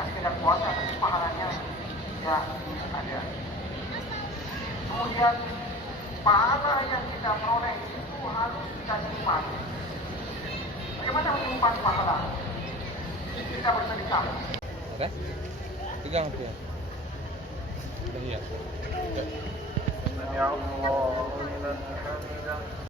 nggak sekedar puasa, tapi pahalanya ya ada. Kemudian pahala yang kita peroleh itu harus kita simpan. Bagaimana menyimpan pahala? Kita bersedekah. Ada? Pegang tuh. Udah iya. Ya Allah.